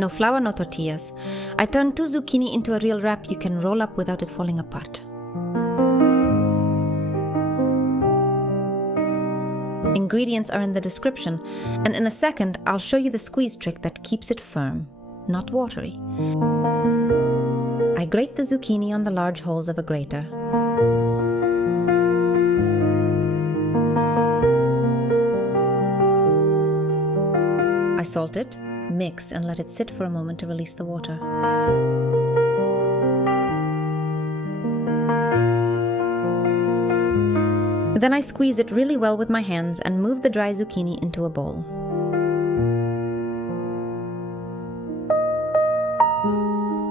No flour, no tortillas. I turned 2 zucchini into a real wrap you can roll up without it falling apart. Ingredients are in the description, and in a second I'll show you the squeeze trick that keeps it firm, not watery. I grate the zucchini on the large holes of a grater. I salt it, mix, and let it sit for a moment to release the water. Then I squeeze it really well with my hands and move the dry zucchini into a bowl.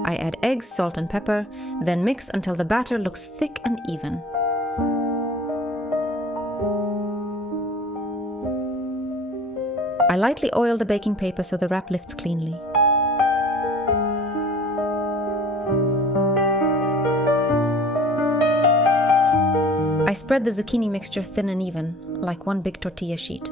I add eggs, salt and pepper, then mix until the batter looks thick and even. I lightly oil the baking paper so the wrap lifts cleanly. I spread the zucchini mixture thin and even, like one big tortilla sheet.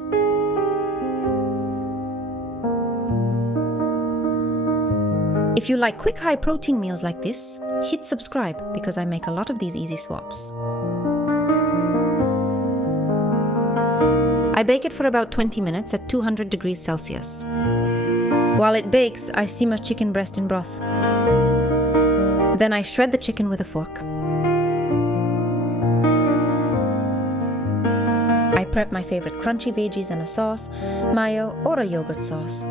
If you like quick high-protein meals like this, hit subscribe because I make a lot of these easy swaps. I bake it for about 20 minutes at 200 degrees Celsius. While it bakes, I simmer chicken breast in broth. Then I shred the chicken with a fork. I prep my favorite crunchy veggies and a sauce, mayo or a yogurt sauce.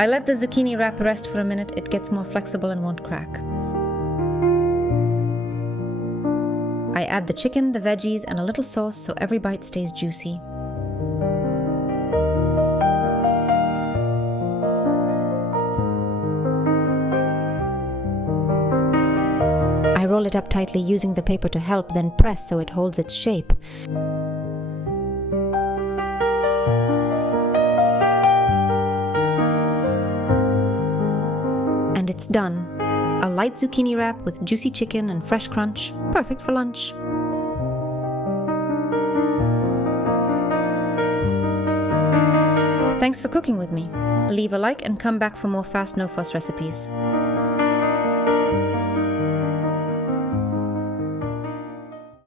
I let the zucchini wrap rest for a minute. It gets more flexible and won't crack. I add the chicken, the veggies, and a little sauce so every bite stays juicy. I roll it up tightly using the paper to help, then press so it holds its shape. And it's done. A light zucchini wrap with juicy chicken and fresh crunch, perfect for lunch. Thanks for cooking with me. Leave a like and come back for more fast no-fuss recipes.